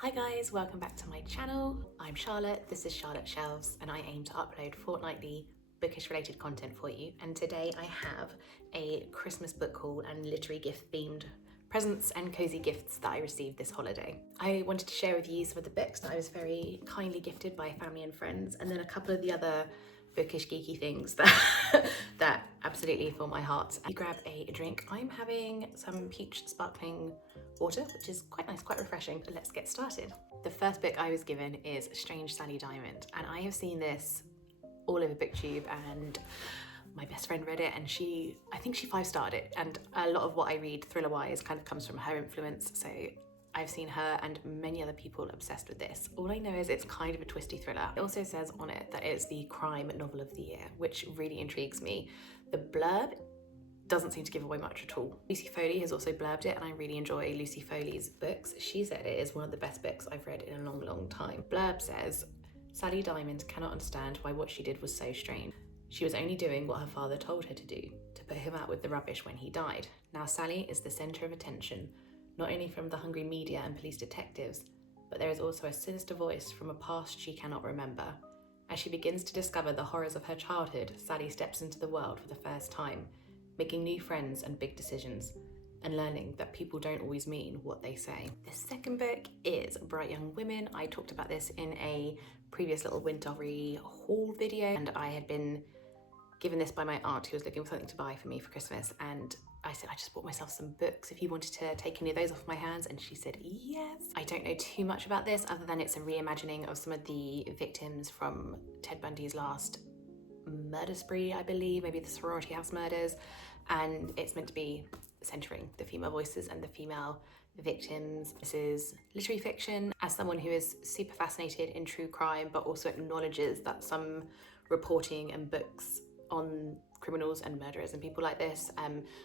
Hi guys, welcome back to my channel. I'm Charlotte, this is Charlotteshelves, and I aim to upload fortnightly bookish related content for you. And today I have a Christmas book haul and literary gift themed presents and cozy gifts that I received this holiday. I wanted to share with you some of the books that I was very kindly gifted by family and friends, and then a couple of the other bookish geeky things that absolutely fill my heart. You grab a drink. I'm having some peach sparkling water, which is quite nice, quite refreshing. Let's get started. The first book I was given is Strange Sally Diamond, and I have seen this all over BookTube, and my best friend read it, and I think she 5-starred it, and a lot of what I read thriller-wise kind of comes from her influence, so I've seen her and many other people obsessed with this. All I know is it's kind of a twisty thriller. It also says on it that it's the crime novel of the year, which really intrigues me. The blurb doesn't seem to give away much at all. Lucy Foley has also blurbed it, and I really enjoy Lucy Foley's books. She said it is one of the best books I've read in a long, long time. Blurb says, Sally Diamond cannot understand why what she did was so strange. She was only doing what her father told her to do, to put him out with the rubbish when he died. Now Sally is the centre of attention, not only from the hungry media and police detectives, but there is also a sinister voice from a past she cannot remember. As she begins to discover the horrors of her childhood, Sally steps into the world for the first time, making new friends and big decisions, and learning that people don't always mean what they say. The second book is Bright Young Women. I talked about this in a previous little wintery haul video, and I had been given this by my aunt who was looking for something to buy for me for Christmas, and I said, I just bought myself some books if you wanted to take any of those off my hands, and she said yes. I don't know too much about this other than it's a reimagining of some of the victims from Ted Bundy's last murder spree, I believe, maybe the sorority house murders, and it's meant to be centering the female voices and the female victims. This is literary fiction. As someone who is super fascinated in true crime but also acknowledges that some reporting and books on criminals and murderers and people like this,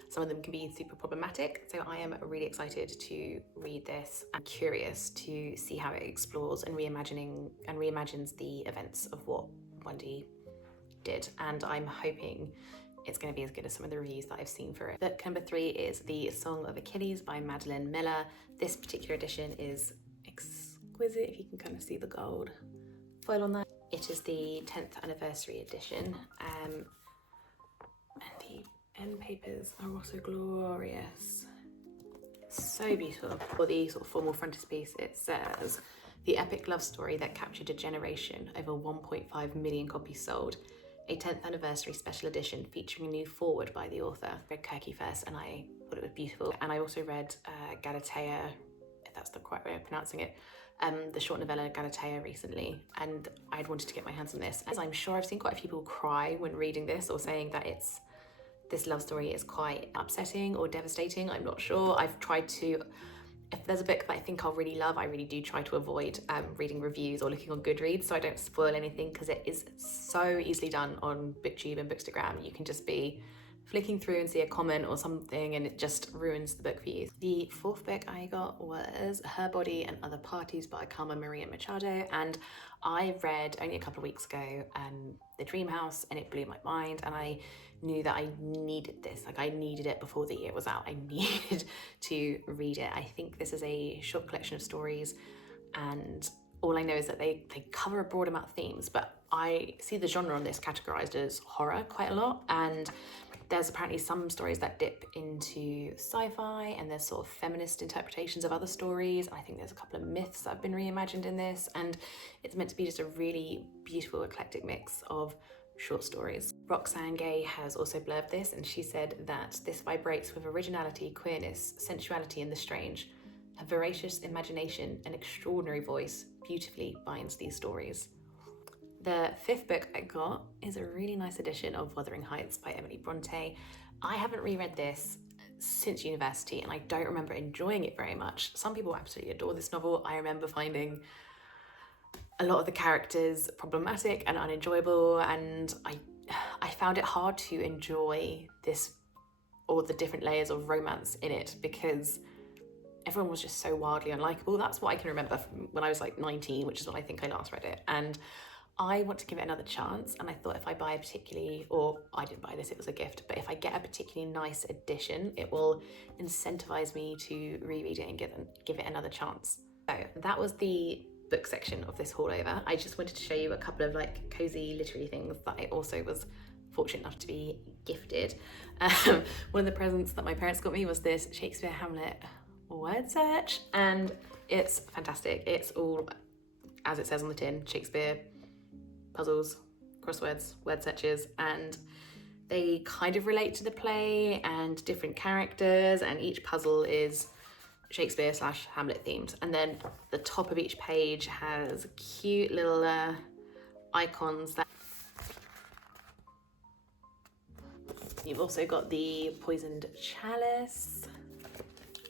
some of them can be super problematic, so I am really excited to read this. I'm curious to see how it explores and reimagines the events of what Bundy did, and I'm hoping it's going to be as good as some of the reviews that I've seen for it. Book number 3 is The Song of Achilles by Madeline Miller. This particular edition is exquisite, if you can kind of see the gold foil on that. It is the 10th anniversary edition, and the end papers are also glorious. So beautiful. For the sort of formal frontispiece, it says, the epic love story that captured a generation, over 1.5 million copies sold. A 10th anniversary special edition featuring a new foreword by the author. I read Kirky first, and I thought it was beautiful. And I also read Galatea, if that's the correct way of pronouncing it, the short novella Galatea recently, and I'd wanted to get my hands on this. As I'm sure I've seen quite a few people cry when reading this, or saying that this love story is quite upsetting or devastating. I'm not sure. I've tried to, if there's a book that I think I'll really love, I really do try to avoid reading reviews or looking on Goodreads, so I don't spoil anything, because it is so easily done on BookTube and Bookstagram. You can just be flicking through and see a comment or something, and it just ruins the book for you. The fourth book I got was Her Body and Other Parties by Carmen Maria Machado, and I read only a couple of weeks ago The Dream House, and it blew my mind, and I knew that I needed this. Like, I needed it before the year was out. I needed to read it. I think this is a short collection of stories, and all I know is that they cover a broad amount of themes, but I see the genre on this categorized as horror quite a lot, and there's apparently some stories that dip into sci-fi, and there's sort of feminist interpretations of other stories. I think there's a couple of myths that have been reimagined in this, and it's meant to be just a really beautiful, eclectic mix of short stories. Roxane Gay has also blurbed this, and she said that this vibrates with originality, queerness, sensuality, and the strange. Her voracious imagination and extraordinary voice beautifully binds these stories. The fifth book I got is a really nice edition of Wuthering Heights by Emily Bronte. I haven't reread this since university, and I don't remember enjoying it very much. Some people absolutely adore this novel. I remember finding a lot of the characters problematic and unenjoyable, and I found it hard to enjoy this, or the different layers of romance in it, because everyone was just so wildly unlikable. That's what I can remember from when I was like 19, which is when I think I last read it. And I want to give it another chance, and I thought if I buy a particularly, or I didn't buy this, it was a gift, but if I get a particularly nice edition, it will incentivize me to reread it and give it another chance. So that was the book section of this haul over. I just wanted to show you a couple of like cozy literary things that I also was fortunate enough to be gifted. One of the presents that my parents got me was this Shakespeare Hamlet word search, and it's fantastic. It's all, as it says on the tin, Shakespeare puzzles, crosswords, word searches, and they kind of relate to the play and different characters, and each puzzle is Shakespeare / Hamlet themed. And then the top of each page has cute little icons that you've also got the poisoned chalice.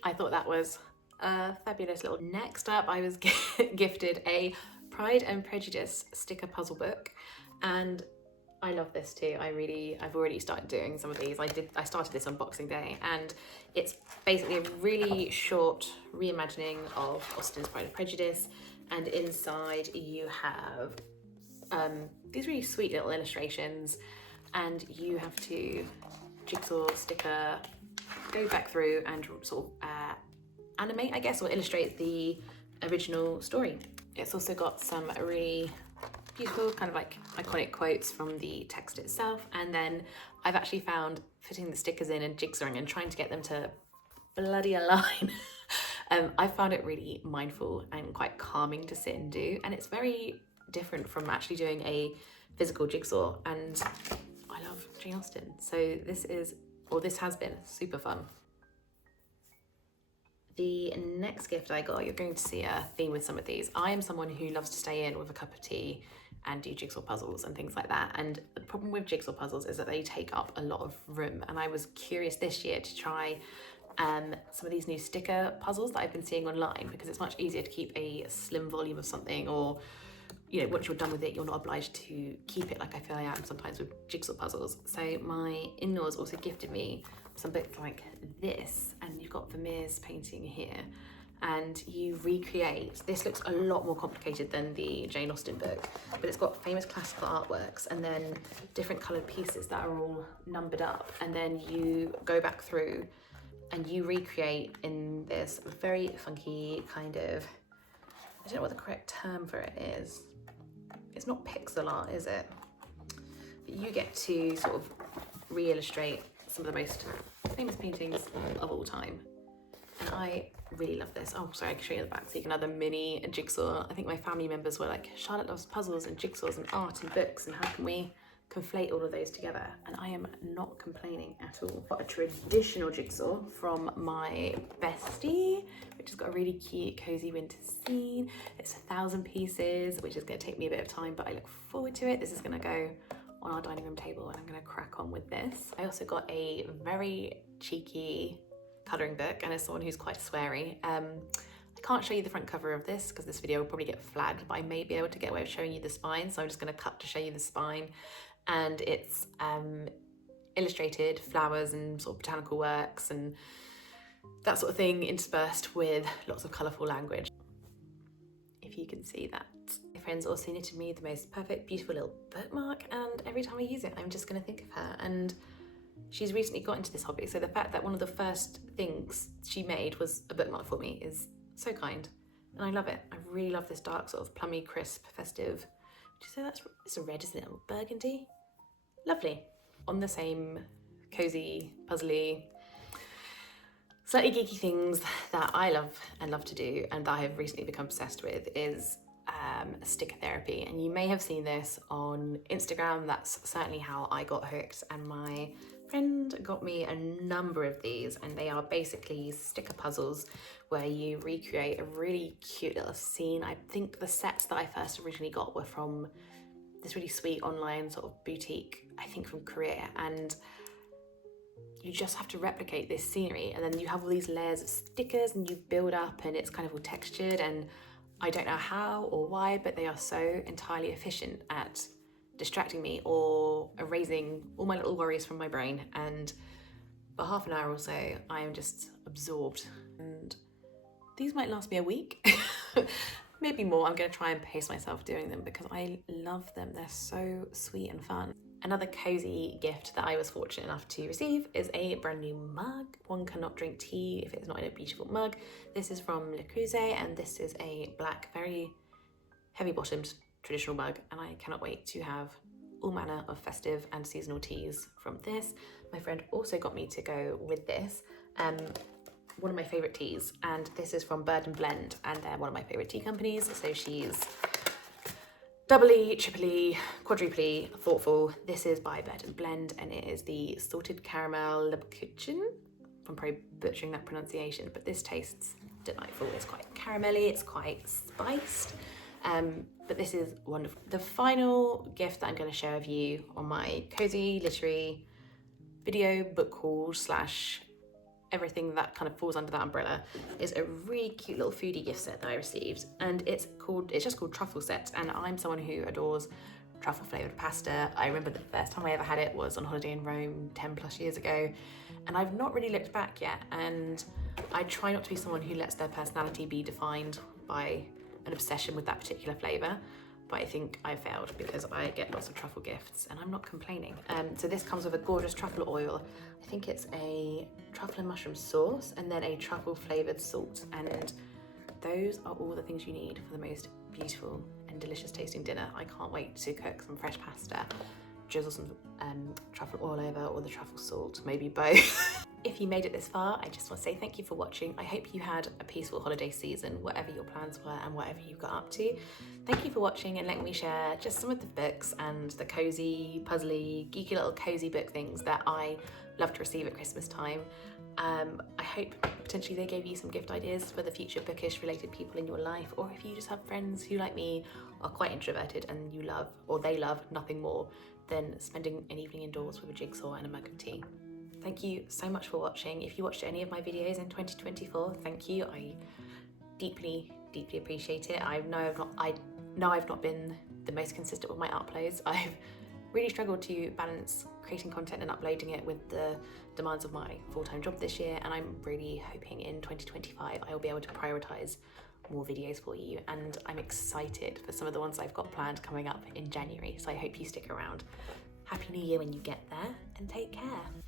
I thought that was a fabulous little. Next up, I was gifted a Pride and Prejudice sticker puzzle book, and I love this too. I've already started doing some of these. I started this on Boxing Day, and it's basically a really short reimagining of Austen's Pride and Prejudice, and inside you have these really sweet little illustrations, and you have to jigsaw sticker, go back through and sort of animate, I guess, or illustrate the original story. It's also got some really beautiful kind of like iconic quotes from the text itself, and then I've actually found fitting the stickers in and jigsawing and trying to get them to bloody align. I found it really mindful and quite calming to sit and do, and it's very different from actually doing a physical jigsaw, and I love Jane Austen, so this has been super fun. The next gift I got, you're going to see a theme with some of these. I am someone who loves to stay in with a cup of tea and do jigsaw puzzles and things like that. And the problem with jigsaw puzzles is that they take up a lot of room. And I was curious this year to try some of these new sticker puzzles that I've been seeing online, because it's much easier to keep a slim volume of something, or you know, once you're done with it, you're not obliged to keep it like I feel I am sometimes with jigsaw puzzles. So my in-laws also gifted me some books like this, and you've got Vermeer's painting here, and you recreate, this looks a lot more complicated than the Jane Austen book, but it's got famous classical artworks and then different coloured pieces that are all numbered up, and then you go back through and you recreate in this very funky kind of, I don't know what the correct term for it is. It's not pixel art, is it? But you get to sort of re-illustrate some of the most famous paintings of all time. And I really love this. Oh, sorry, I can show you the back so you can have a mini jigsaw. I think my family members were like, Charlotte loves puzzles and jigsaws and art and books, and how can we conflate all of those together? And I am not complaining at all. Got a traditional jigsaw from my bestie, which has got a really cute cozy winter scene. It's 1,000 pieces, which is going to take me a bit of time, but I look forward to it. This is going to go on our dining room table, and I'm going to crack on with this. I also got a very cheeky colouring book, and as someone who's quite sweary, I can't show you the front cover of this because this video will probably get flagged, but I may be able to get away with showing you the spine, so I'm just going to cut to show you the spine. And it's illustrated flowers and sort of botanical works and that sort of thing, interspersed with lots of colourful language, if you can see that. My friends also knitted me the most perfect, beautiful little bookmark, and every time I use it, I'm just going to think of her. And she's recently got into this hobby, so the fact that one of the first things she made was a bookmark for me is so kind, and I love it. I really love this dark sort of plummy, crisp, festive. Would you say it's a red, isn't it? A burgundy? Lovely. On the same cozy, puzzly, slightly geeky things that I love and love to do, and that I have recently become obsessed with, is sticker therapy. And you may have seen this on Instagram. That's certainly how I got hooked, and my friend got me a number of these, and they are basically sticker puzzles where you recreate a really cute little scene. I think the sets that I first originally got were from this really sweet online sort of boutique, I think from Korea, and you just have to replicate this scenery, and then you have all these layers of stickers and you build up, and it's kind of all textured, and I don't know how or why, but they are so entirely efficient at distracting me or erasing all my little worries from my brain, and for half an hour or so I am just absorbed. And these might last me a week, maybe more. I'm going to try and pace myself doing them because I love them. They're so sweet and fun. Another cozy gift that I was fortunate enough to receive is a brand new mug. One cannot drink tea if it's not in a beautiful mug. This is from Le Creuset, and this is a black, very heavy bottomed traditional mug, and I cannot wait to have all manner of festive and seasonal teas from this. My friend also got me to go with this, one of my favourite teas, and this is from Bird and Blend, and they're one of my favourite tea companies. So she's doubly, triply, quadruply thoughtful. This is by Bird and Blend, and it is the salted caramel le bookish. I'm probably butchering that pronunciation, but this tastes delightful. It's quite caramelly, it's quite spiced, but this is wonderful. The final gift that I'm going to share with you on my cozy literary video book haul slash everything that kind of falls under that umbrella is a really cute little foodie gift set that I received, and it's just called Truffle Set, and I'm someone who adores truffle flavoured pasta. I remember the first time I ever had it was on holiday in Rome 10 plus years ago, and I've not really looked back yet, and I try not to be someone who lets their personality be defined by an obsession with that particular flavour, but I think I failed because I get lots of truffle gifts and I'm not complaining. So this comes with a gorgeous truffle oil. I think it's a truffle and mushroom sauce, and then a truffle flavoured salt, and those are all the things you need for the most beautiful and delicious tasting dinner. I can't wait to cook some fresh pasta, drizzle some truffle oil over, or the truffle salt, maybe both. If you made it this far, I just want to say thank you for watching. I hope you had a peaceful holiday season, whatever your plans were and whatever you got up to. Thank you for watching and letting me share just some of the books and the cozy, puzzly, geeky little cozy book things that I love to receive at Christmas time. I hope potentially they gave you some gift ideas for the future bookish related people in your life, or if you just have friends who, like me, are quite introverted and you love, or they love, nothing more than spending an evening indoors with a jigsaw and a mug of tea. Thank you so much for watching. If you watched any of my videos in 2024, thank you. I deeply, deeply appreciate it. I know I've not been the most consistent with my uploads. I've really struggled to balance creating content and uploading it with the demands of my full-time job this year, and I'm really hoping in 2025 I will be able to prioritize more videos for you, and I'm excited for some of the ones I've got planned coming up in January, so I hope you stick around. Happy New Year when you get there, and take care.